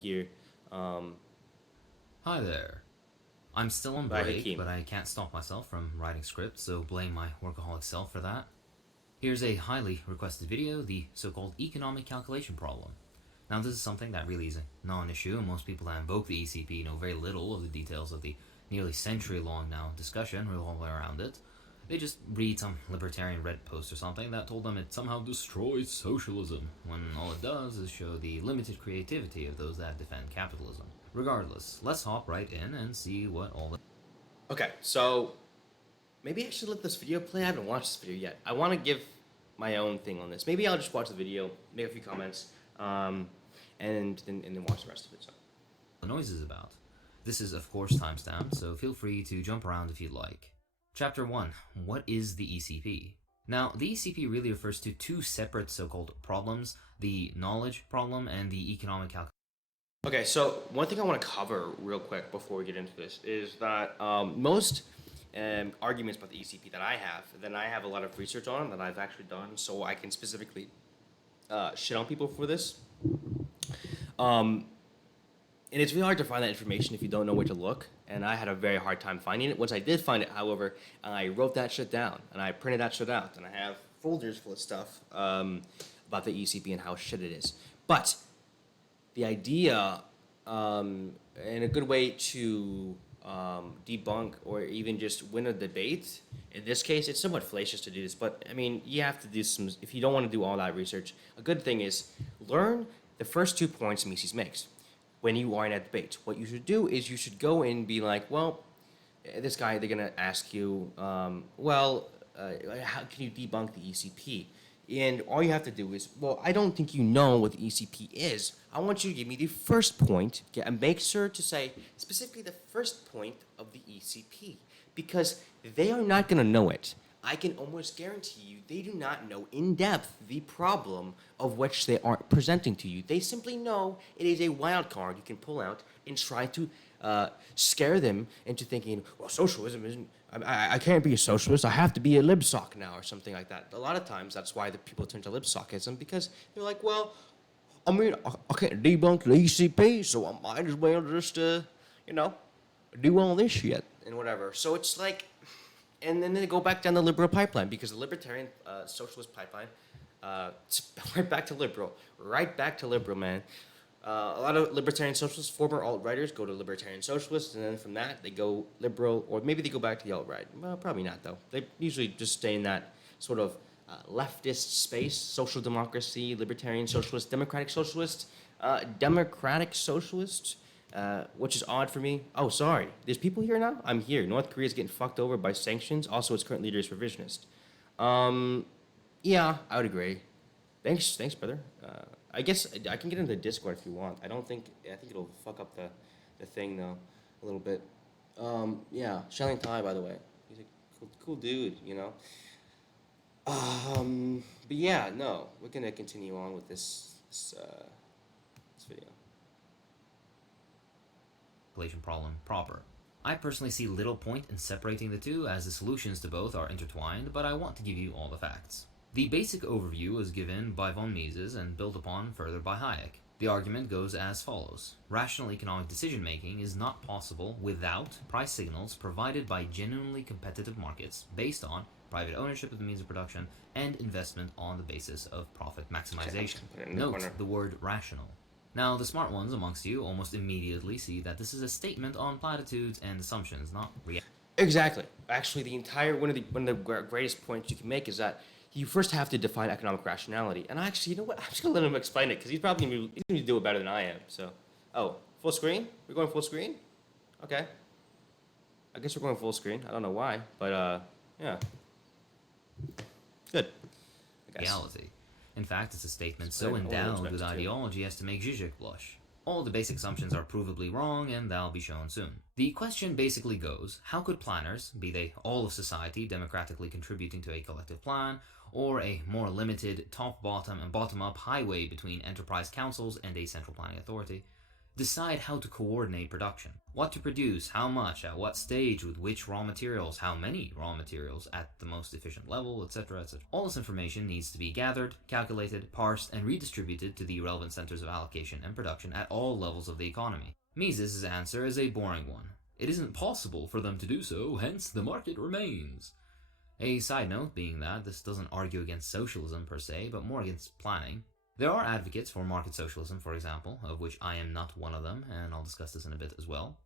here. Hi there. I'm still on By break, Hakim. but I can't stop myself from writing scripts, so blame my workaholic self for that. Here's a highly requested video, the so-called economic calculation problem. Now, this is something that really is a non-issue, and most people that invoke the ECP know very little of the details of the nearly century-long now discussion revolving around it. They just read some libertarian Reddit post or something that told them it somehow destroys socialism, when all it does is show the limited creativity of those that defend capitalism. Regardless, let's hop right in and see what all the Okay, so maybe I should let this video play. I haven't watched this video yet. I want to give my own thing on this. Maybe I'll just watch the video, make a few comments, and then watch the rest of it. So. noise is about. This is, of course, timestamped, so feel free to jump around if you'd like. Chapter 1. What is the ECP? Now, the ECP really refers to two separate so-called problems, the knowledge problem and the economic calculation. Okay, so one thing I want to cover real quick before we get into this is that most arguments about the ECP that I have a lot of research on that I've actually done, so I can specifically shit on people for this. And it's really hard to find that information if you don't know where to look. And I had a very hard time finding it. Once I did find it, however, I wrote that shit down and I printed that shit out. And I have folders full of stuff about the ECP and how shit it is. But the idea and a good way to debunk or even just win a debate, in this case, it's somewhat fallacious to do this. But I mean, you have to do some, if you don't want to do all that research, a good thing is learn the first 2 points Mises makes when you are in a debate. What you should do is you should go in and be like, well, this guy, they're going to ask you, how can you debunk the ECP? And all you have to do is, well, I don't think you know what the ECP is. I want you to give me the first point, and make sure to say specifically the first point of the ECP, because they are not going to know it. I can almost guarantee you they do not know in depth the problem of which they are presenting to you. They simply know it is a wild card you can pull out and try to scare them into thinking, well, socialism isn't, I can't be a socialist, I have to be a libsoc now or something like that. A lot of times that's why the people turn to libsocism, because they're like, well, I mean, I can't debunk the ECP, so I might as well just, do all this shit and whatever. So it's like, and then they go back down the liberal pipeline because the libertarian socialist pipeline, right back to liberal, man. A lot of libertarian socialists, former alt-righters, go to libertarian socialists, and then from that they go liberal, or maybe they go back to the alt-right. Well, probably not though. They usually just stay in that sort of leftist space: social democracy, libertarian socialist, democratic socialist. Which is odd for me. Oh, sorry. There's people here now? I'm here. North Korea's getting fucked over by sanctions. Also, its current leader is revisionist. Yeah, I would agree. Thanks, brother. I guess I can get into Discord if you want. I think it'll fuck up the thing, though, a little bit. Yeah, Shelling Tai, by the way. He's a cool dude, you know? But yeah, no. We're gonna continue on with this video. calculation problem proper. I personally see little point in separating the two, as the solutions to both are intertwined, but I want to give you all the facts. The basic overview was given by von Mises and built upon further by Hayek. The argument goes as follows. Rational economic decision-making is not possible without price signals provided by genuinely competitive markets based on private ownership of the means of production and investment on the basis of profit maximization. Note the word rational. Now, the smart ones amongst you almost immediately see that this is a statement on platitudes and assumptions, not reality. Exactly. Actually, one of the greatest points you can make is that you first have to define economic rationality. And actually, you know what? I'm just gonna let him explain it because he's gonna do it better than I am. So, oh, full screen? We're going full screen? Okay. I guess we're going full screen. I don't know why, but yeah. Good. I guess. Reality. In fact, it's a statement so endowed with ideology as to make Zizek blush. All the basic assumptions are provably wrong, and that'll be shown soon. The question basically goes, how could planners, be they all of society democratically contributing to a collective plan, or a more limited top-bottom and bottom-up highway between enterprise councils and a central planning authority, Decide how to coordinate production, what to produce, how much, at what stage, with which raw materials, how many raw materials, at the most efficient level, etc., etc. All this information needs to be gathered, calculated, parsed, and redistributed to the relevant centers of allocation and production at all levels of the economy. Mises' answer is a boring one. It isn't possible for them to do so, hence the market remains. A side note being that this doesn't argue against socialism per se, but more against planning. There are advocates for market socialism, for example, of which I am not one of them, and I'll discuss this in a bit as well.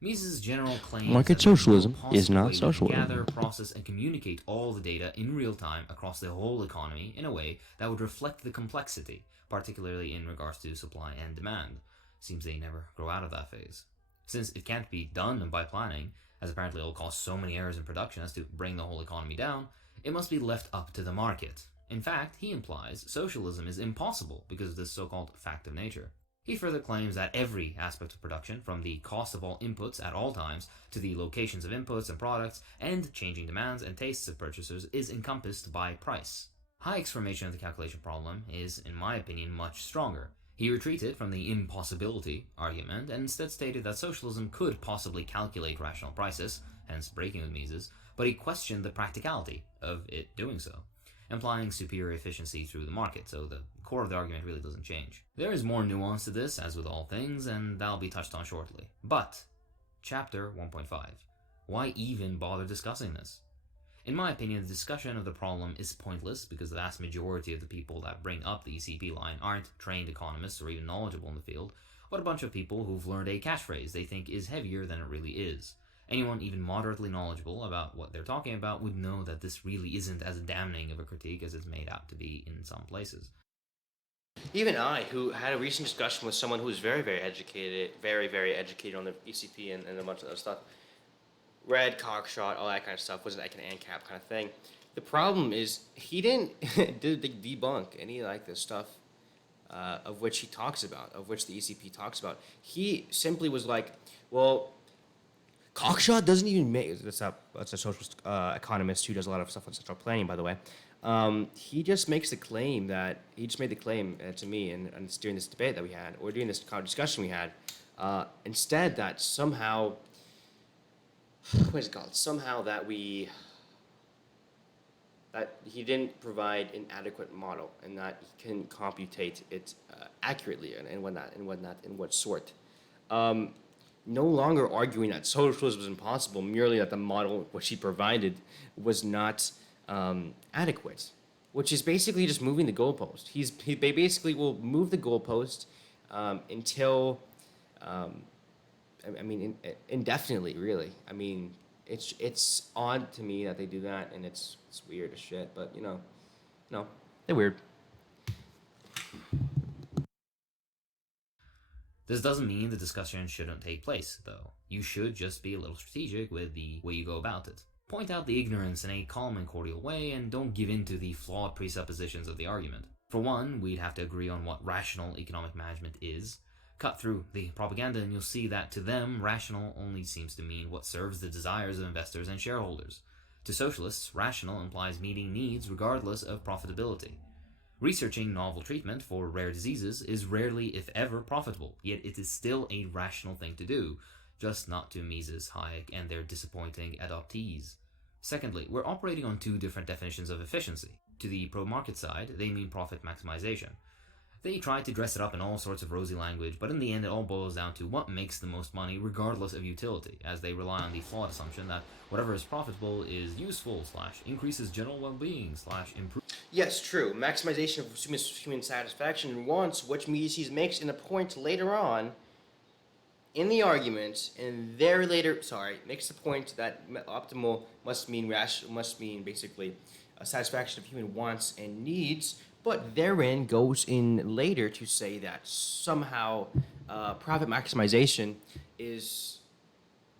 Mises' general claim Market that there's socialism no is possible not way we socialism. can gather, process, and communicate all the data in real time across the whole economy in a way that would reflect the complexity, particularly in regards to supply and demand. Seems they never grow out of that phase. Since it can't be done by planning, as apparently it will cause so many errors in production as to bring the whole economy down, it must be left up to the market. In fact, he implies socialism is impossible because of this so-called fact of nature. He further claims that every aspect of production, from the cost of all inputs at all times to the locations of inputs and products and changing demands and tastes of purchasers, is encompassed by price. Hayek's formation of the calculation problem is, in my opinion, much stronger. He retreated from the impossibility argument and instead stated that socialism could possibly calculate rational prices, hence breaking with Mises, but he questioned the practicality of it doing so, implying superior efficiency through the market, so the core of the argument really doesn't change. There is more nuance to this, as with all things, and that'll be touched on shortly. But, Chapter 1.5. Why even bother discussing this? In my opinion, the discussion of the problem is pointless because the vast majority of the people that bring up the ECP line aren't trained economists or even knowledgeable in the field, but a bunch of people who've learned a catchphrase they think is heavier than it really is. Anyone even moderately knowledgeable about what they're talking about would know that this really isn't as damning of a critique as it's made out to be in some places. Even I, who had a recent discussion with someone who's very, very educated, very educated on the ECP and a bunch of other stuff, read, cockshot, all that kind of stuff, was like an ANCAP kind of thing. The problem is he didn't debunk any like this stuff of which he talks about, of which the ECP talks about. He simply was like, well, Cockshot doesn't even make. That's a socialist economist who does a lot of stuff on central planning, by the way. He just makes the claim that he just made the claim to me, and during this debate that we had, or during this discussion we had, instead that somehow, what is it called? Somehow that he didn't provide an adequate model, and that he can computate it accurately, and whatnot, and what sort. No longer arguing that socialism was impossible, merely that the model which he provided was not adequate, which is basically just moving the goalpost. He basically will move the goalpost until, indefinitely, really. I mean, it's odd to me that they do that, and it's weird as shit. But no, they're weird. This doesn't mean the discussion shouldn't take place, though. You should just be a little strategic with the way you go about it. Point out the ignorance in a calm and cordial way, and don't give in to the flawed presuppositions of the argument. For one, we'd have to agree on what rational economic management is. Cut through the propaganda and you'll see that to them, rational only seems to mean what serves the desires of investors and shareholders. To socialists, rational implies meeting needs regardless of profitability. Researching novel treatment for rare diseases is rarely, if ever, profitable, yet it is still a rational thing to do, just not to Mises, Hayek, and their disappointing adoptees. Secondly, we're operating on two different definitions of efficiency. To the pro-market side, they mean profit maximization. They try to dress it up in all sorts of rosy language, but in the end it all boils down to what makes the most money regardless of utility, as they rely on the flawed assumption that whatever is profitable is useful / increases general well-being / improves. Yes, true. Maximization of human satisfaction and wants, which Mises makes in a point later on in the argument, and makes the point that optimal must mean basically a satisfaction of human wants and needs, but therein goes in later to say that somehow profit maximization is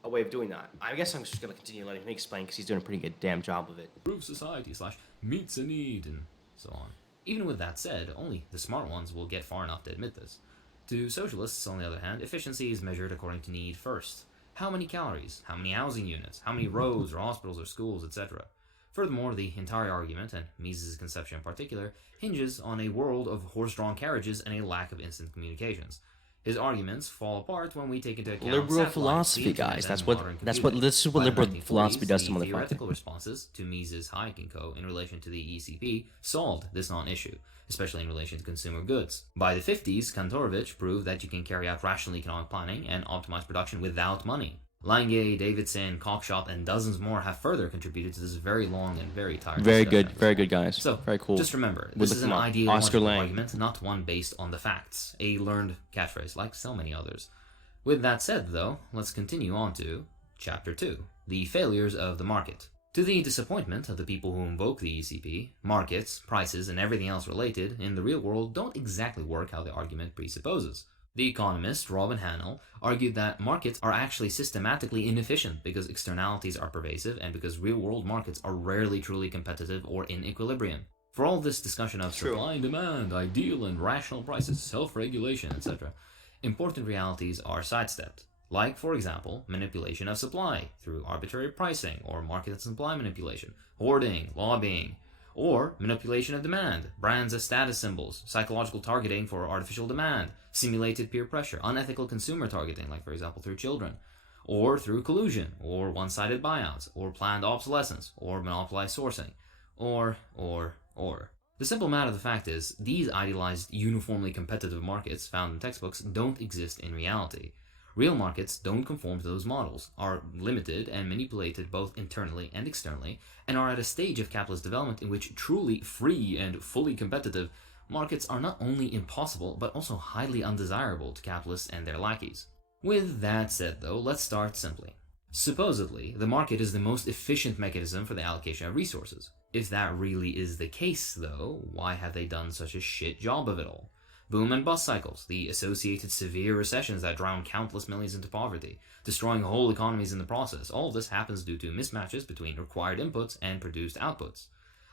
a way of doing that. I guess I'm just going to continue letting him explain because he's doing a pretty good damn job of it. Improve society / meets a need, and so on. Even with that said, only the smart ones will get far enough to admit this. To socialists, on the other hand, efficiency is measured according to need first. How many calories? How many housing units? How many roads or hospitals or schools, etc.? Furthermore, the entire argument, and Mises' conception in particular, hinges on a world of horse-drawn carriages and a lack of instant communications. His arguments fall apart when we take into account Liberal satellites, philosophy, the internet, guys. and That's modern what computing. this is what By the liberal 1940s, philosophy does to the motherfuckers. theoretical responses to Mises, Hayek, and co. in relation to the ECP solved this non-issue, especially in relation to consumer goods. By the 50s, Kantorovich proved that you can carry out rational economic planning and optimize production without money. Lange, Davidson, Cockshott, and dozens more have further contributed to this very long and very tired discussion. Very good, guys. So, very cool. just remember, We'll this look is an them up. ideological Oscar Lange. argument, not one based on the facts. A learned catchphrase, like so many others. With that said, though, let's continue on to Chapter 2, the failures of the market. To the disappointment of the people who invoke the ECP, markets, prices, and everything else related in the real world don't exactly work how the argument presupposes. The economist Robin Hanel argued that markets are actually systematically inefficient because externalities are pervasive and because real-world markets are rarely truly competitive or in equilibrium. For all this discussion of supply and demand, ideal and rational prices, self-regulation, etc., important realities are sidestepped. Like, for example, manipulation of supply through arbitrary pricing or market and supply manipulation, hoarding, lobbying, or manipulation of demand, brands as status symbols, psychological targeting for artificial demand, simulated peer pressure, unethical consumer targeting, like for example through children, or through collusion, or one-sided buyouts, or planned obsolescence, or monopolized sourcing, or. The simple matter of the fact is, these idealized, uniformly competitive markets found in textbooks don't exist in reality. Real markets don't conform to those models, are limited and manipulated both internally and externally, and are at a stage of capitalist development in which truly free and fully competitive markets are not only impossible, but also highly undesirable to capitalists and their lackeys. With that said, though, let's start simply. Supposedly, the market is the most efficient mechanism for the allocation of resources. If that really is the case, though, why have they done such a shit job of it all? Boom and bust cycles, the associated severe recessions that drown countless millions into poverty, destroying whole economies in the process. All of this happens due to mismatches between required inputs and produced outputs.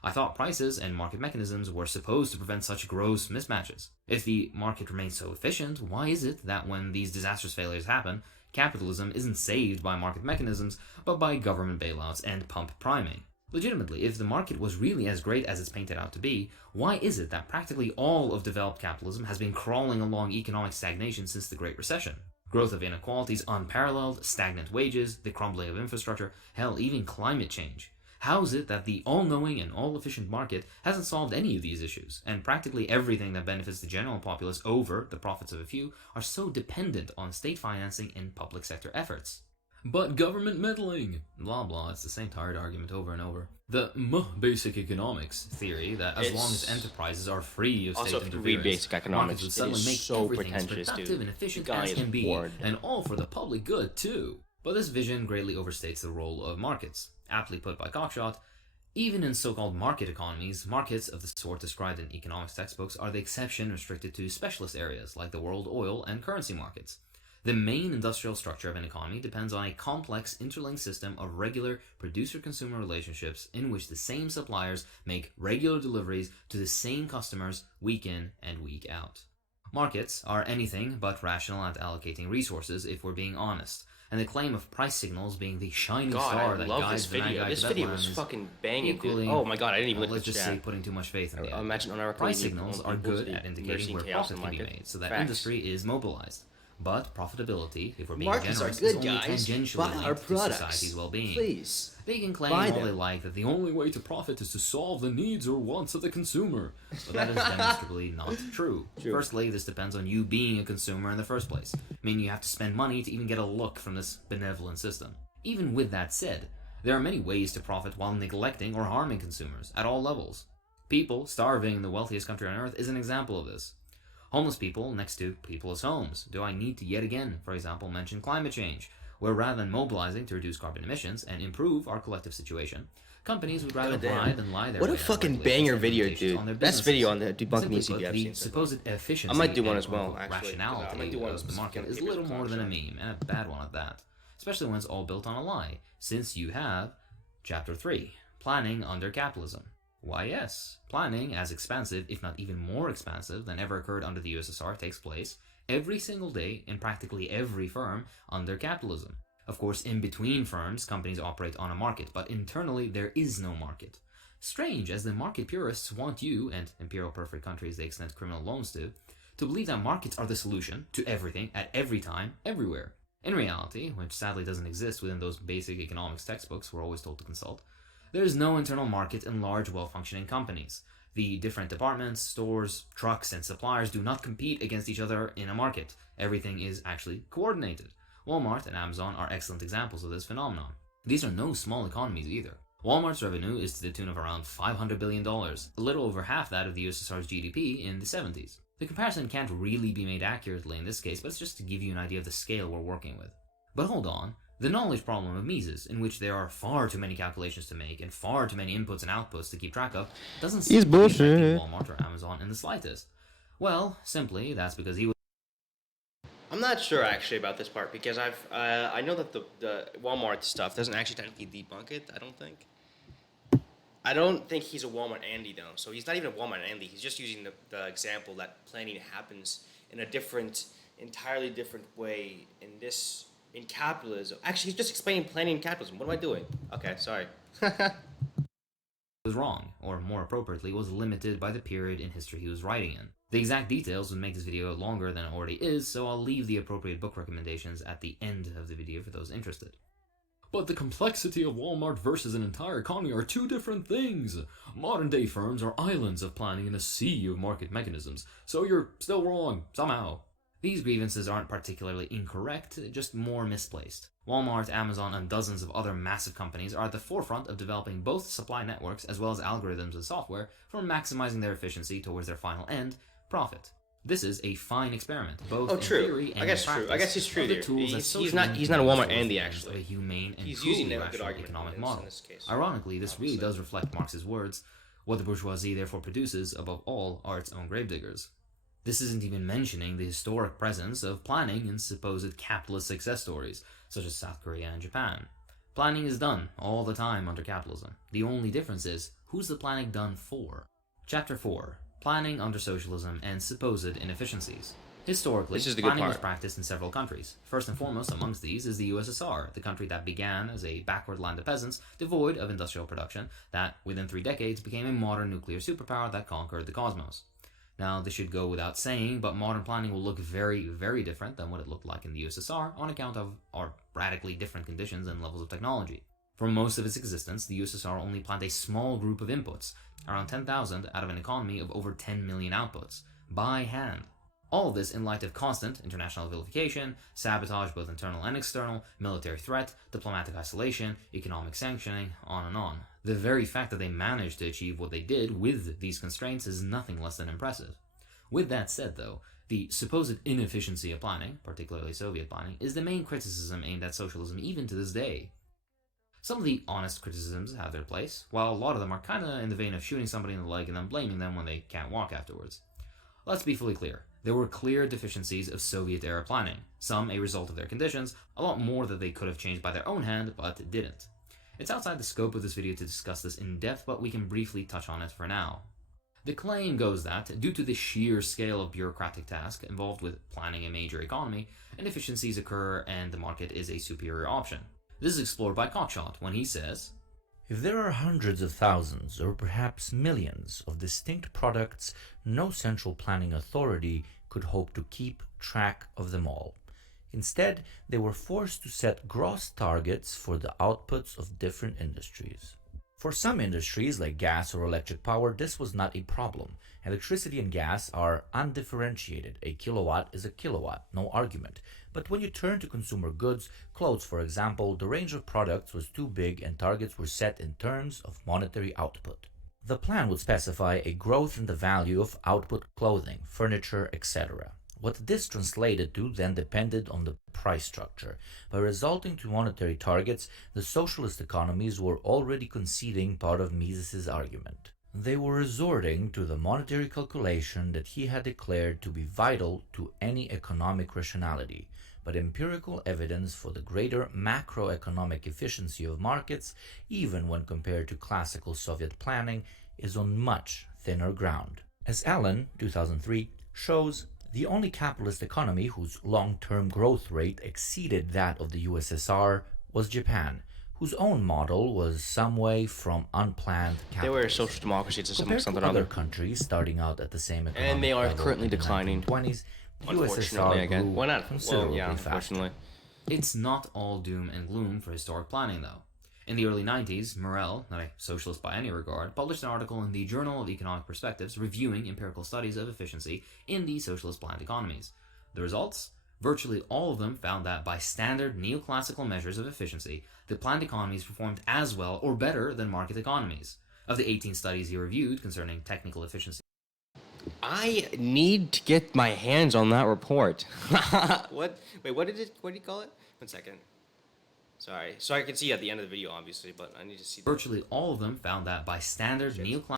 I thought prices and market mechanisms were supposed to prevent such gross mismatches. If the market remains so efficient, why is it that when these disastrous failures happen, capitalism isn't saved by market mechanisms, but by government bailouts and pump priming? Legitimately, if the market was really as great as it's painted out to be, why is it that practically all of developed capitalism has been crawling along economic stagnation since the Great Recession? Growth of inequalities unparalleled, stagnant wages, the crumbling of infrastructure, hell, even climate change. How is it that the all-knowing and all-efficient market hasn't solved any of these issues, and practically everything that benefits the general populace over the profits of a few are so dependent on state financing and public sector efforts? But government meddling, blah blah, it's the same tired argument over and over. The basic economics theory that as long as enterprises are free of state interference, basic economics, markets would suddenly make so everything as pretentious, productive dude. and efficient The guy as is can be, bored. and all for the public good too. But this vision greatly overstates the role of markets. Aptly put by Cockshott, even in so-called market economies, markets of the sort described in economics textbooks are the exception restricted to specialist areas like the world oil and currency markets. The main industrial structure of an economy depends on a complex interlinked system of regular producer-consumer relationships in which the same suppliers make regular deliveries to the same customers week in and week out. Markets are anything but rational at allocating resources if we're being honest, and the claim of price signals being the shining star that guides the night guide This to video Bethlehem was is fucking banging, equally, dude. Oh my god, I didn't even look at let's the just chat. say putting too much faith in the Imagine on our price signals are good at indicating where profit can be made, so that Facts. industry is mobilized. But profitability, if we're being Markets generous, are good, is only guys. tangentially Buy our linked to products, society's well-being. please. They can claim Buy all them. they like that the only way to profit is to solve the needs or wants of the consumer, but that is demonstrably not true. Firstly, this depends on you being a consumer in the first place, meaning you have to spend money to even get a look from this benevolent system. Even with that said, there are many ways to profit while neglecting or harming consumers at all levels. People starving in the wealthiest country on earth is an example of this. Homeless people next to people's homes. Do I need to yet again, for example, mention climate change, where rather than mobilizing to reduce carbon emissions and improve our collective situation, companies would rather bribe and lie their What a way out of fucking regulations banger and video, limitations on their dude. Best businesses. video on the Debunking the Simply ECP put, I've the seen. supposed efficiency I might do one and as well, quote-unquote actually. rationality I might do one of the just market gonna is keep it little more than a contract. meme, and a bad one at that. Especially when it's all built on a lie, since you have Chapter 3, Planning Under Capitalism. Why yes, planning as expansive, if not even more expansive than ever occurred under the USSR takes place every single day in practically every firm under capitalism. Of course, in between firms, companies operate on a market, but internally there is no market. Strange, as the market purists want you, and imperial perfect countries they extend criminal loans to believe that markets are the solution to everything at every time, everywhere. In reality, which sadly doesn't exist within those basic economics textbooks we're always told to consult, there is no internal market in large, well-functioning companies. The different departments, stores, trucks, and suppliers do not compete against each other in a market. Everything is actually coordinated. Walmart and Amazon are excellent examples of this phenomenon. These are no small economies either. Walmart's revenue is to the tune of around $500 billion, a little over half that of the USSR's GDP in the 70s. The comparison can't really be made accurately in this case, but it's just to give you an idea of the scale we're working with. But hold on, the knowledge problem of Mises, in which there are far too many calculations to make and far too many inputs and outputs to keep track of, doesn't seem to be affecting Walmart or Amazon in the slightest. Well, simply, that's because he was... I'm not sure actually about this part because I know that the Walmart stuff doesn't actually technically debunk it. I don't think he's a Walmart Andy though. So he's not even a Walmart Andy. He's just using the example that planning happens in a entirely different way in capitalism. Actually, he's just explaining planning in capitalism. What am I doing? Okay, sorry. was wrong, or more appropriately, was limited by the period in history he was writing in. The exact details would make this video longer than it already is, so I'll leave the appropriate book recommendations at the end of the video for those interested. But the complexity of Walmart versus an entire economy are two different things. Modern-day firms are islands of planning in a sea of market mechanisms, so you're still wrong, somehow. These grievances aren't particularly incorrect, just more misplaced. Walmart, Amazon, and dozens of other massive companies are at the forefront of developing both supply networks as well as algorithms and software for maximizing their efficiency towards their final end, profit. This is a fine experiment, both in theory and in practice. I guess he's true there. He's not a Walmart Andy, actually. A humane and he's using truly a good rational argument economic in model. this case. Ironically, this really does reflect Marx's words. What the bourgeoisie therefore produces, above all, are its own gravediggers. This isn't even mentioning the historic presence of planning in supposed capitalist success stories, such as South Korea and Japan. Planning is done all the time under capitalism. The only difference is, who's the planning done for? Chapter 4. Planning under Socialism and Supposed Inefficiencies. Historically, planning was practiced in several countries. First and foremost amongst these is the USSR, the country that began as a backward land of peasants, devoid of industrial production, that within 3 decades became a modern nuclear superpower that conquered the cosmos. Now, this should go without saying, but modern planning will look very, very different than what it looked like in the USSR on account of our radically different conditions and levels of technology. For most of its existence, the USSR only planned a small group of inputs, around 10,000 out of an economy of over 10 million outputs, by hand. All this in light of constant international vilification, sabotage both internal and external, military threat, diplomatic isolation, economic sanctioning, on and on. The very fact that they managed to achieve what they did with these constraints is nothing less than impressive. With that said though, the supposed inefficiency of planning, particularly Soviet planning, is the main criticism aimed at socialism even to this day. Some of the honest criticisms have their place, while a lot of them are kinda in the vein of shooting somebody in the leg and then blaming them when they can't walk afterwards. Let's be fully clear. There were clear deficiencies of Soviet-era planning, some a result of their conditions, a lot more that they could have changed by their own hand, but didn't. It's outside the scope of this video to discuss this in depth, but we can briefly touch on it for now. The claim goes that, due to the sheer scale of bureaucratic task involved with planning a major economy, inefficiencies occur and the market is a superior option. This is explored by Cockshot when he says, "If there are hundreds of thousands or perhaps millions of distinct products, no central planning authority could hope to keep track of them all. Instead, they were forced to set gross targets for the outputs of different industries. For some industries, like gas or electric power, this was not a problem. Electricity and gas are undifferentiated. A kilowatt is a kilowatt, no argument. But when you turn to consumer goods, clothes for example, the range of products was too big and targets were set in terms of monetary output. The plan would specify a growth in the value of output clothing, furniture, etc. What this translated to then depended on the price structure. By resulting to monetary targets, the socialist economies were already conceding part of Mises's argument. They were resorting to the monetary calculation that he had declared to be vital to any economic rationality, but empirical evidence for the greater macroeconomic efficiency of markets, even when compared to classical Soviet planning, is on much thinner ground. As Allen, 2003, shows, the only capitalist economy whose long-term growth rate exceeded that of the USSR was Japan, whose own model was some way from unplanned They capitalism. were a social democracy to Compared to something or other other. countries starting out at the same economic And they are level currently in the declining. 1920s, the Unfortunately, USSR again. grew Well, not considerably yeah, faster. unfortunately. It's not all doom and gloom for historic planning, though. In the early 90s, Morel, not a socialist by any regard, published an article in the Journal of Economic Perspectives reviewing empirical studies of efficiency in the socialist planned economies. The results? Virtually all of them found that by standard neoclassical measures of efficiency, the planned economies performed as well or better than market economies. Of the 18 studies he reviewed concerning technical efficiency, I need to get my hands on that report. What? Wait, what did you call it? 1 second. Sorry. So I can see at the end of the video, obviously, but I need to see. virtually all of them found that by standard neoclassical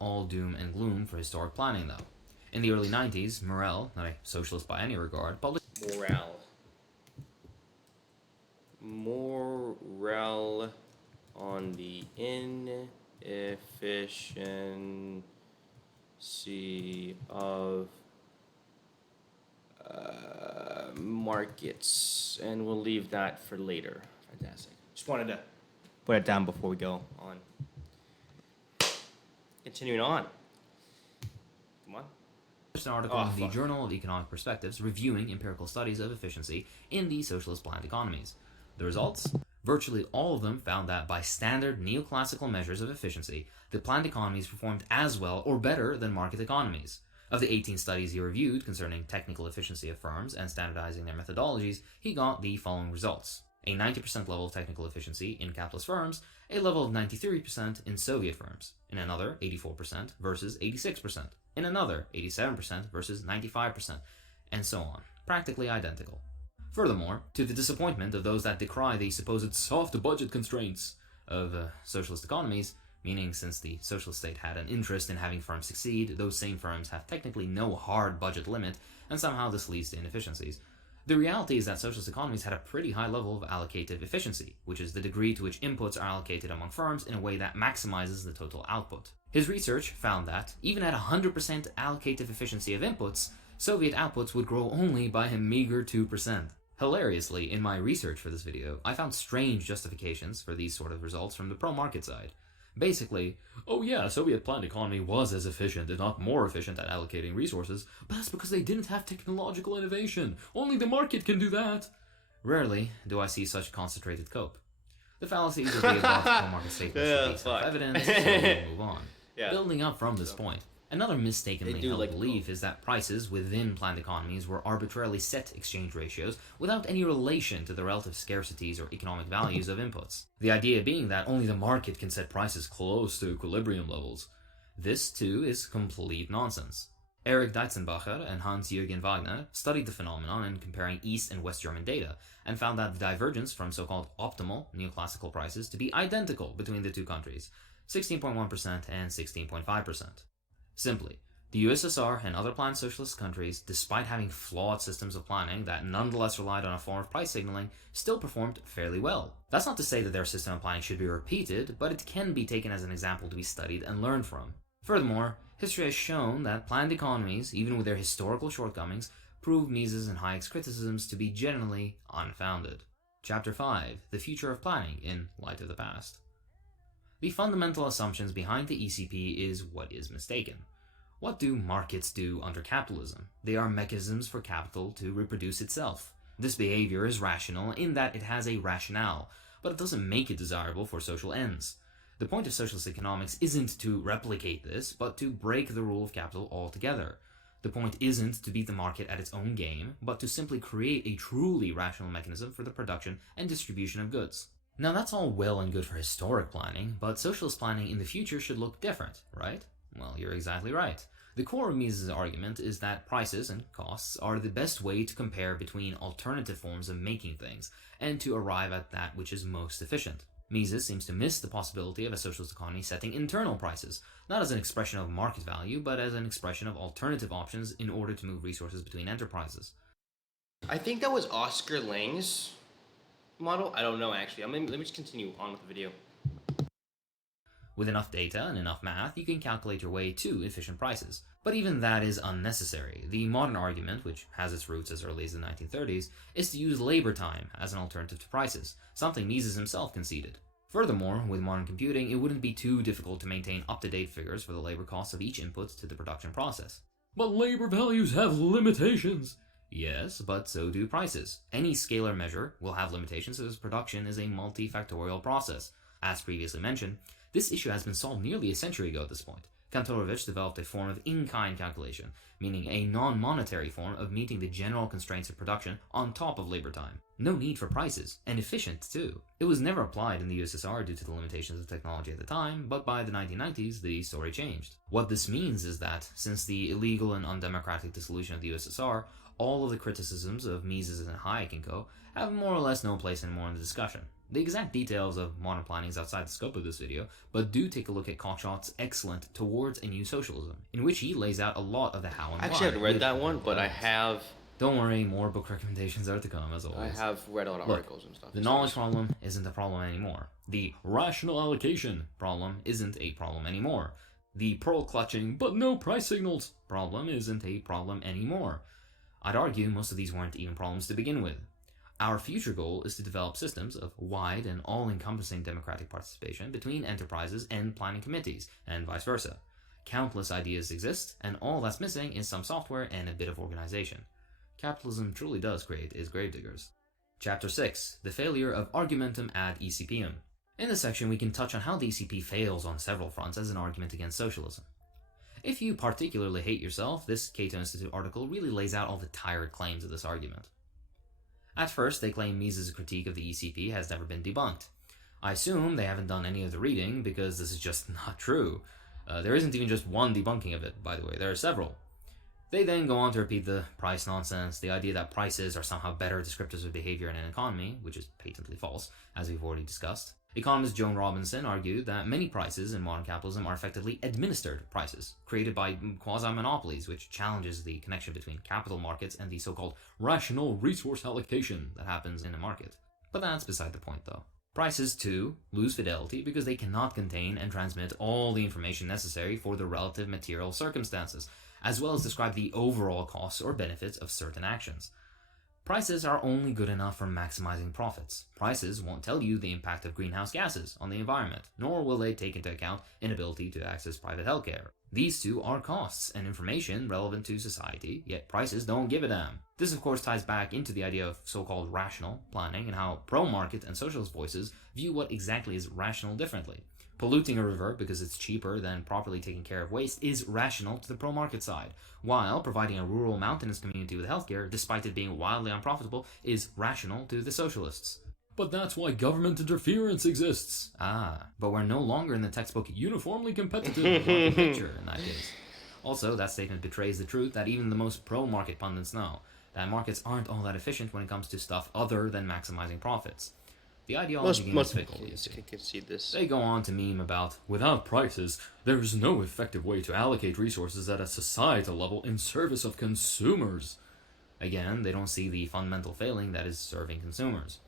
all doom and gloom for historic planning, though. In the early 90s, Morel, not a socialist by any regard, published Morale on the inefficiency of markets, and we'll leave that for later. Fantastic. Just wanted to put it down before we go on. Continuing on. Come on. an article in the Journal of Economic Perspectives reviewing empirical studies of efficiency in the socialist planned economies. The results? Virtually all of them found that by standard neoclassical measures of efficiency, the planned economies performed as well or better than market economies. Of the 18 studies he reviewed concerning technical efficiency of firms and standardizing their methodologies, he got the following results. A 90% level of technical efficiency in capitalist firms, a level of 93% in Soviet firms, in another 84% versus 86%, in another 87% versus 95%, and so on, practically identical. Furthermore, to the disappointment of those that decry the supposed soft budget constraints of socialist economies, meaning since the socialist state had an interest in having firms succeed, those same firms have technically no hard budget limit, and somehow this leads to inefficiencies. The reality is that socialist economies had a pretty high level of allocative efficiency, which is the degree to which inputs are allocated among firms in a way that maximizes the total output. His research found that, even at 100% allocative efficiency of inputs, Soviet outputs would grow only by a meager 2%. Hilariously, in my research for this video, I found strange justifications for these sort of results from the pro-market side. Basically, oh yeah, Soviet planned economy was as efficient, if not more efficient at allocating resources, but that's because they didn't have technological innovation. Only the market can do that. Rarely do I see such concentrated cope. The fallacies of the above pro-market statements are self-evident, so we'll move on. Building up from this point, another mistakenly held belief is that prices within planned economies were arbitrarily set exchange ratios without any relation to the relative scarcities or economic values of inputs. The idea being that only the market can set prices close to equilibrium levels. This, too, is complete nonsense. Erich Dietzenbacher and Hans-Jürgen Wagner studied the phenomenon in comparing East and West German data and found that the divergence from so-called optimal neoclassical prices to be identical between the two countries, 16.1% and 16.5%. Simply, the USSR and other planned socialist countries, despite having flawed systems of planning that nonetheless relied on a form of price signaling, still performed fairly well. That's not to say that their system of planning should be repeated, but it can be taken as an example to be studied and learned from. Furthermore, history has shown that planned economies, even with their historical shortcomings, prove Mises and Hayek's criticisms to be generally unfounded. Chapter 5. The Future of Planning in Light of the Past. The fundamental assumptions behind the ECP is what is mistaken. What do markets do under capitalism? They are mechanisms for capital to reproduce itself. This behavior is rational in that it has a rationale, but it doesn't make it desirable for social ends. The point of socialist economics isn't to replicate this, but to break the rule of capital altogether. The point isn't to beat the market at its own game, but to simply create a truly rational mechanism for the production and distribution of goods. Now that's all well and good for historic planning, but socialist planning in the future should look different, right? Well, you're exactly right. The core of Mises' argument is that prices and costs are the best way to compare between alternative forms of making things, and to arrive at that which is most efficient. Mises seems to miss the possibility of a socialist economy setting internal prices, not as an expression of market value, but as an expression of alternative options in order to move resources between enterprises. I think that was Oscar Lang's model. I don't know, actually. Let me just continue on with the video. With enough data and enough math, you can calculate your way to efficient prices. But even that is unnecessary. The modern argument, which has its roots as early as the 1930s, is to use labor time as an alternative to prices, something Mises himself conceded. Furthermore, with modern computing, it wouldn't be too difficult to maintain up-to-date figures for the labor costs of each input to the production process. But labor values have limitations. Yes, but so do prices. Any scalar measure will have limitations as production is a multifactorial process. As previously mentioned, this issue has been solved nearly a century ago at this point. Kantorovich developed a form of in-kind calculation, meaning a non-monetary form of meeting the general constraints of production on top of labor time. No need for prices, and efficient too. It was never applied in the USSR due to the limitations of technology at the time, but by the 1990s, the story changed. What this means is that, since the illegal and undemocratic dissolution of the USSR, all of the criticisms of Mises and Hayek and co. have more or less no place anymore in the discussion. The exact details of modern planning is outside the scope of this video, but do take a look at Kochot's excellent Towards a New Socialism, in which he lays out a lot of the how and why. Actually, I haven't read that one, but I have. Don't worry, more book recommendations are to come, as always. I have read a lot of articles and stuff. The knowledge problem isn't a problem anymore. The rational allocation problem isn't a problem anymore. The pearl clutching, but no price signals problem isn't a problem anymore. I'd argue most of these weren't even problems to begin with. Our future goal is to develop systems of wide and all-encompassing democratic participation between enterprises and planning committees, and vice versa. Countless ideas exist, and all that's missing is some software and a bit of organization. Capitalism truly does create its gravediggers. Chapter 6. The Failure of Argumentum ad ECPum. In this section, we can touch on how the ECP fails on several fronts as an argument against socialism. If you particularly hate yourself, this Cato Institute article really lays out all the tired claims of this argument. At first, they claim Mises' critique of the ECP has never been debunked. I assume they haven't done any of the reading, because this is just not true. There isn't even just one debunking of it, by the way, there are several. They then go on to repeat the price nonsense, the idea that prices are somehow better descriptors of behavior in an economy, which is patently false, as we've already discussed. Economist Joan Robinson argued that many prices in modern capitalism are effectively administered prices, created by quasi-monopolies, which challenges the connection between capital markets and the so-called rational resource allocation that happens in a market. But that's beside the point, though. Prices, too, lose fidelity because they cannot contain and transmit all the information necessary for the relative material circumstances, as well as describe the overall costs or benefits of certain actions. Prices are only good enough for maximizing profits. Prices won't tell you the impact of greenhouse gases on the environment, nor will they take into account inability to access private healthcare. These two are costs and information relevant to society, yet prices don't give a damn. This of course ties back into the idea of so-called rational planning and how pro-market and socialist voices view what exactly is rational differently. Polluting a river because it's cheaper than properly taking care of waste is rational to the pro-market side, while providing a rural mountainous community with healthcare, despite it being wildly unprofitable, is rational to the socialists. But that's why government interference exists. But we're no longer in the textbook uniformly competitive market picture in that case. Also, that statement betrays the truth that even the most pro-market pundits know, that markets aren't all that efficient when it comes to stuff other than maximizing profits. The ideology game is fickle, you see. Can concede this. They go on to meme about, without prices, there is no effective way to allocate resources at a societal level in service of consumers. Again, they don't see the fundamental failing that is serving consumers,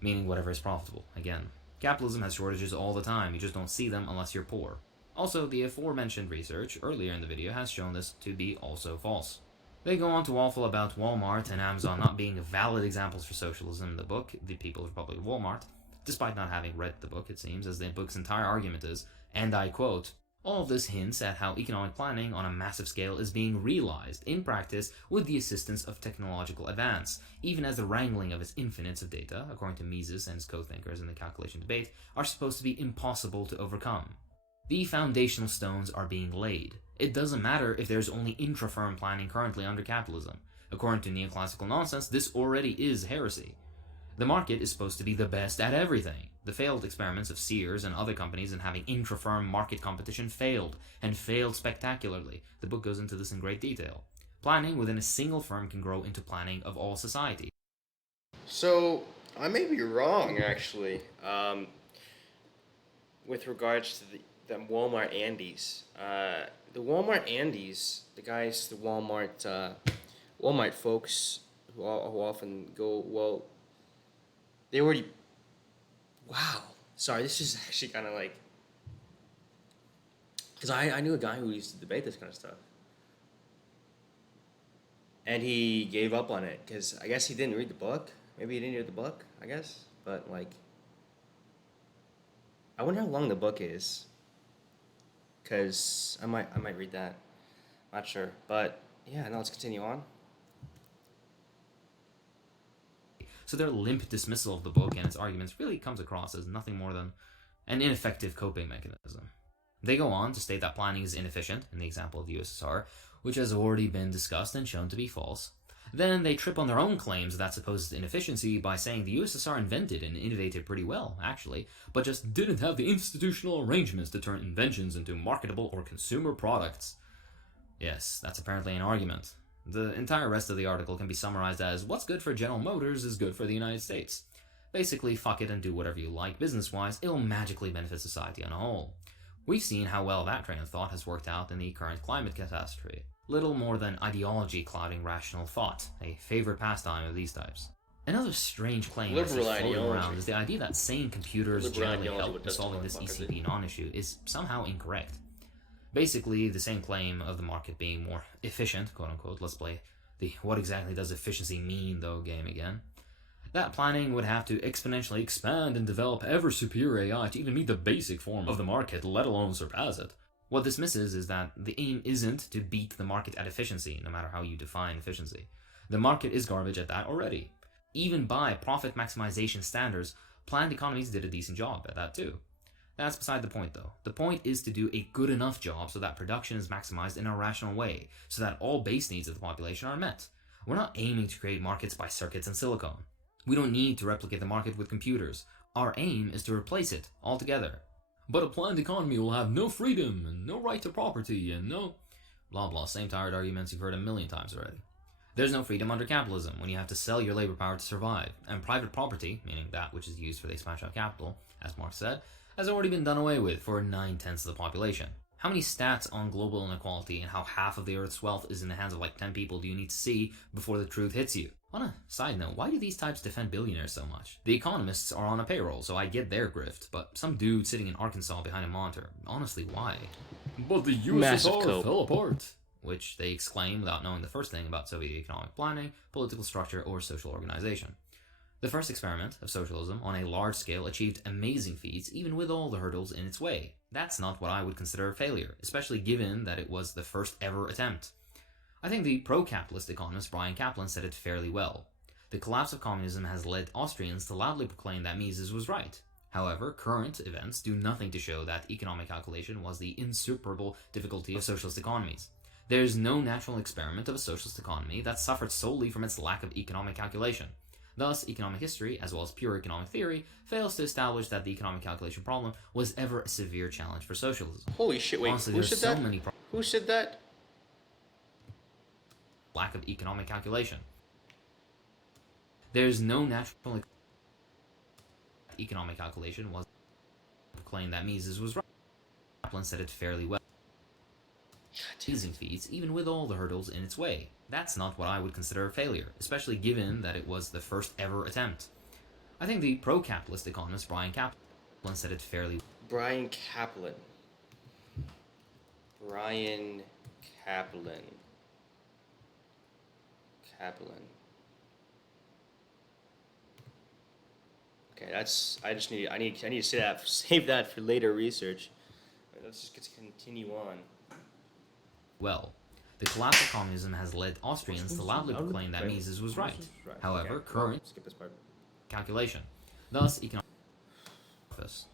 meaning whatever is profitable. Again, capitalism has shortages all the time, you just don't see them unless you're poor. Also, the aforementioned research earlier in the video has shown this to be also false. They go on to waffle about Walmart and Amazon not being valid examples for socialism in the book, The People's Republic of Walmart, despite not having read the book, it seems, as the book's entire argument is, and I quote, all of this hints at how economic planning on a massive scale is being realized in practice with the assistance of technological advance, even as the wrangling of its infinites of data, according to Mises and his co-thinkers in the calculation debate, are supposed to be impossible to overcome. The foundational stones are being laid. It doesn't matter if there's only intra-firm planning currently under capitalism. According to neoclassical nonsense, this already is heresy. The market is supposed to be the best at everything. The failed experiments of Sears and other companies in having intra-firm market competition failed, and failed spectacularly. The book goes into this in great detail. Planning within a single firm can grow into planning of all society. So, I may be wrong, actually, with regards to the Walmart Andes. The Walmart Andes, the guys, the Walmart folks who often go, well, they already, wow, sorry, this is actually kind of like, Because I knew a guy who used to debate this kind of stuff. And he gave up on it because I guess he didn't read the book. Maybe he didn't read the book, I guess. But, like, I wonder how long the book is. Because I might read that. Not sure. But, yeah, no, let's continue on. So their limp dismissal of the book and its arguments really comes across as nothing more than an ineffective coping mechanism. They go on to state that planning is inefficient, in the example of the USSR, which has already been discussed and shown to be false. Then they trip on their own claims of that supposed inefficiency by saying the USSR invented and innovated pretty well, actually, but just didn't have the institutional arrangements to turn inventions into marketable or consumer products. Yes, that's apparently an argument. The entire rest of the article can be summarized as, what's good for General Motors is good for the United States. Basically, fuck it and do whatever you like business-wise, it'll magically benefit society on a whole. We've seen how well that train of thought has worked out in the current climate catastrophe. Little more than ideology clouding rational thought, a favorite pastime of these types. Another strange claim that's floating around is the idea that sane computers generally help in solving this ECP non-issue is somehow incorrect. Basically, the same claim of the market being more efficient, quote-unquote, let's play the what exactly does efficiency mean, though, game again. That planning would have to exponentially expand and develop ever superior AI to even meet the basic form of the market, let alone surpass it. What this misses is that the aim isn't to beat the market at efficiency, no matter how you define efficiency. The market is garbage at that already. Even by profit maximization standards, planned economies did a decent job at that too. That's beside the point, though. The point is to do a good enough job so that production is maximized in a rational way, so that all base needs of the population are met. We're not aiming to create markets by circuits and silicon. We don't need to replicate the market with computers. Our aim is to replace it altogether. But a planned economy will have no freedom, and no right to property, and no... blah blah, same tired arguments you've heard a million times already. There's no freedom under capitalism when you have to sell your labor power to survive, and private property, meaning that which is used for the expansion of capital, as Marx said, has already been done away with for 9/10 of the population. How many stats on global inequality and how half of the Earth's wealth is in the hands of like 10 people do you need to see before the truth hits you? On a side note, why do these types defend billionaires so much? The economists are on a payroll, so I get their grift, but some dude sitting in Arkansas behind a monitor, honestly, why? But the USSR fell apart, which they exclaim without knowing the first thing about Soviet economic planning, political structure, or social organization. The first experiment of socialism on a large scale achieved amazing feats even with all the hurdles in its way. That's not what I would consider a failure, especially given that it was the first ever attempt. I think the pro-capitalist economist Brian Kaplan said it fairly well. The collapse of communism has led Austrians to loudly proclaim that Mises was right. However, current events do nothing to show that economic calculation was the insuperable difficulty of socialist economies. There is no natural experiment of a socialist economy that suffered solely from its lack of economic calculation. Thus, economic history, as well as pure economic theory, fails to establish that the economic calculation problem was ever a severe challenge for socialism. Holy shit, wait, honestly, who said so that? Many Who said that? Lack of economic calculation. There's no natural economic calculation was claimed that Mises was right. Kaplan said it fairly well. Amazing feats, even with all the hurdles in its way. That's not what I would consider a failure, especially given that it was the first ever attempt. I think the pro-capitalist economist Brian Kaplan said it fairly. Brian Kaplan. Brian Kaplan. Okay, that's. I need to say that. Save that for later research. Let's just continue on. Well, the collapse of communism has led Austrians to loudly proclaim that Mises was right. However, current skip this part. Calculation. Thus, economic.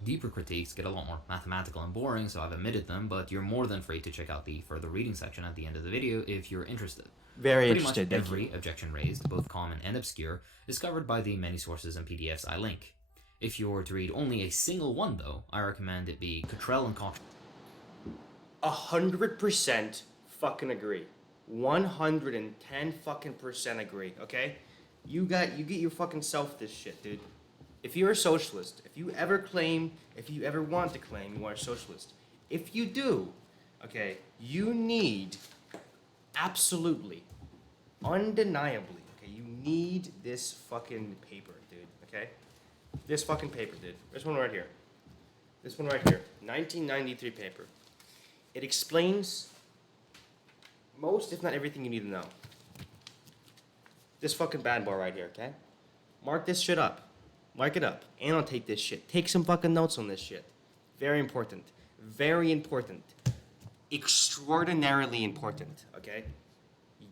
Deeper critiques get a lot more mathematical and boring, so I've omitted them, but you're more than free to check out the further reading section at the end of the video if you're interested. Very Pretty interested. Much every objection raised, both common and obscure, is covered by the many sources and PDFs I link. If you're to read only a single one, though, I recommend it be Cottrell and Cox. 100% fucking agree. 110 fucking percent agree. Okay, you get your fucking self this shit, dude. If you're a socialist, if you ever want to claim you are a socialist, if you do, okay, you need absolutely, undeniably, okay, you need this fucking paper, dude. Okay, this fucking paper, dude. This one right here. 1993 paper. It explains most, if not everything, you need to know. This fucking bad boy right here, okay? Mark this shit up. Mark it up. Annotate this shit. Take some fucking notes on this shit. Very important. Very important. Extraordinarily important, okay?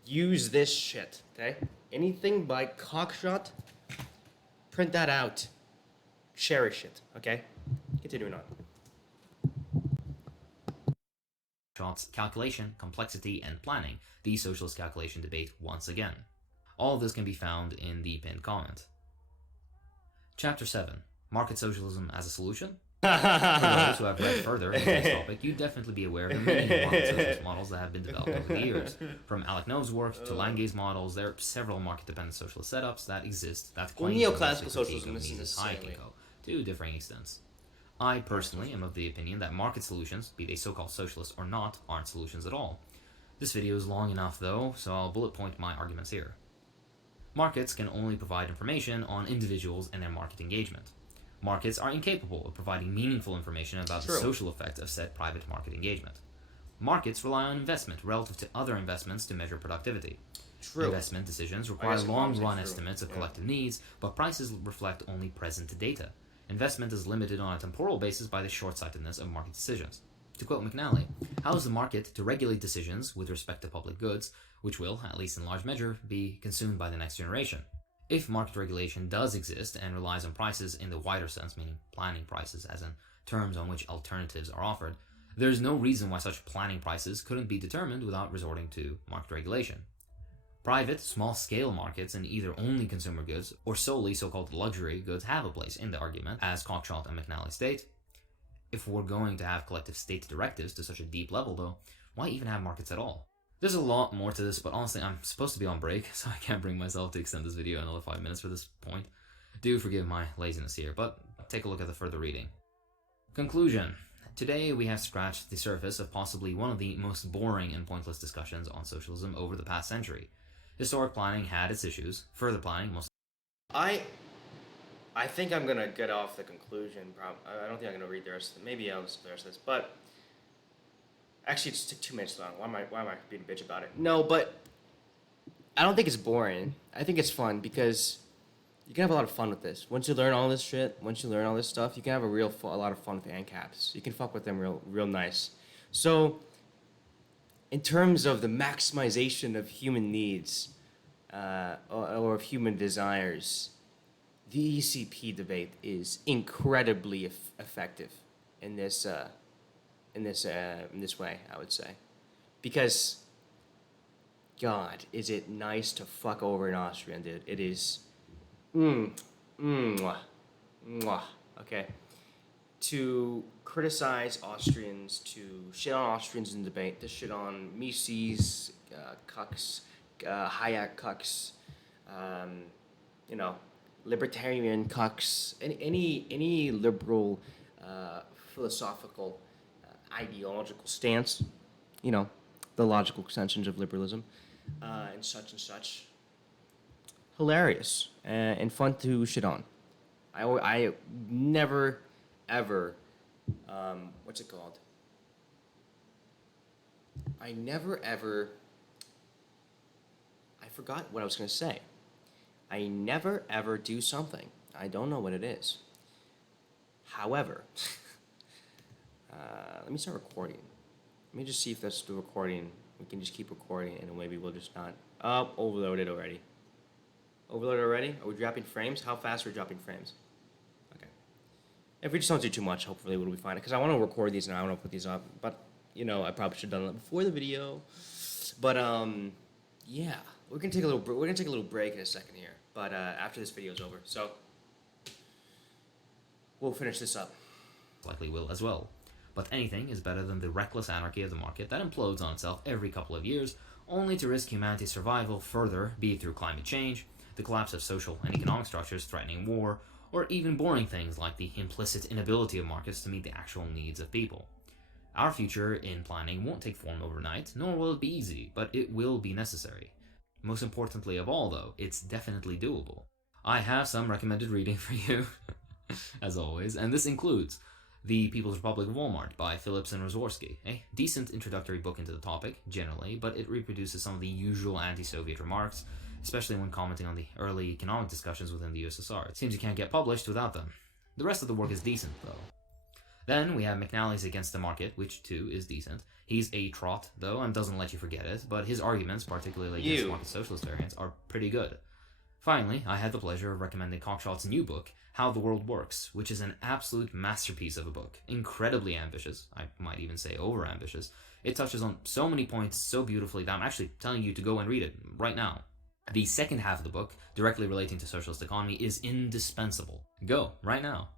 Use this shit, okay? Anything by Cockshot, print that out. Cherish it, okay? Continuing on. Shot's calculation, complexity, and planning, the socialist calculation debate once again. All of this can be found in the pinned comment. Chapter 7. Market Socialism as a Solution? For those who have read further into this topic, you'd definitely be aware of the many market socialist models that have been developed over the years. From Alec Nove's work to Lange's models, there are several market-dependent socialist setups that exist that claim neoclassical socialism is Mises Hayek to differing extents. I personally am of the opinion that market solutions, be they so-called socialist or not, aren't solutions at all. This video is long enough though, so I'll bullet point my arguments here. Markets can only provide information on individuals and their market engagement. Markets are incapable of providing meaningful information about the social effect of said private market engagement. Markets rely on investment relative to other investments to measure productivity. Investment decisions require long-run estimates of collective needs, but prices reflect only present data. Investment is limited on a temporal basis by the short-sightedness of market decisions. To quote McNally, how is the market to regulate decisions with respect to public goods, which will, at least in large measure, be consumed by the next generation? If market regulation does exist and relies on prices in the wider sense, meaning planning prices as in terms on which alternatives are offered, there is no reason why such planning prices couldn't be determined without resorting to market regulation. Private, small-scale markets in either only consumer goods or solely so-called luxury goods have a place in the argument, as Cockshot and McNally state. If we're going to have collective state directives to such a deep level, though, why even have markets at all? There's a lot more to this, but honestly, I'm supposed to be on break, so I can't bring myself to extend this video another 5 minutes for this point. Do forgive my laziness here, but take a look at the further reading. Conclusion. Today, we have scratched the surface of possibly one of the most boring and pointless discussions on socialism over the past century. Historic planning had its issues. Further planning most... I think I'm gonna get off the conclusion. I don't think I'm gonna read the rest of it. Maybe I'll listen to the rest of this, but... Actually, it just took 2 minutes long. Why am I being a bitch about it? No, but I don't think it's boring. I think it's fun because you can have a lot of fun with this. Once you learn all this shit, once you learn all this stuff, you can have a lot of fun with ANCAPs. You can fuck with them real nice. So, in terms of the maximization of human needs or of human desires, the ECP debate is incredibly effective in this way, I would say, because God, is it nice to fuck over an Austrian, dude? It is, mwah, okay. To criticize Austrians, to shit on Austrians in debate, to shit on Mises, cucks, Hayek cucks, libertarian cucks, any liberal, philosophical, ideological stance, the logical extensions of liberalism, and such. Hilarious and fun to shit on. I never, ever, what's it called? I forgot what I was going to say. I never, ever do something. I don't know what it is. However, let me start recording. Let me just see if that's the recording. We can just keep recording and maybe we'll just not. Overloaded already. Overloaded already? Are we dropping frames? How fast are we dropping frames? Okay. If we just don't do too much, hopefully we'll be fine. Because I want to record these and I want to put these up. But, I probably should have done that before the video. But, yeah. We're gonna take a little break in a second here. But after this video is over. So, we'll finish this up. Likely will as well. But anything is better than the reckless anarchy of the market that implodes on itself every couple of years, only to risk humanity's survival further, be it through climate change, the collapse of social and economic structures threatening war, or even boring things like the implicit inability of markets to meet the actual needs of people. Our future in planning won't take form overnight, nor will it be easy, but it will be necessary. Most importantly of all, though, it's definitely doable. I have some recommended reading for you, as always, and this includes The People's Republic of Walmart by Phillips and Rozorsky, a decent introductory book into the topic, generally, but it reproduces some of the usual anti-Soviet remarks, especially when commenting on the early economic discussions within the USSR. It seems you can't get published without them. The rest of the work is decent, though. Then we have McNally's Against the Market, which too is decent. He's a trot, though, and doesn't let you forget it, but his arguments, particularly against market socialist variants, are pretty good. Finally, I had the pleasure of recommending Cockshot's new book, How the World Works, which is an absolute masterpiece of a book. Incredibly ambitious, I might even say over-ambitious. It touches on so many points so beautifully that I'm actually telling you to go and read it right now. The second half of the book, directly relating to socialist economy, is indispensable. Go, right now.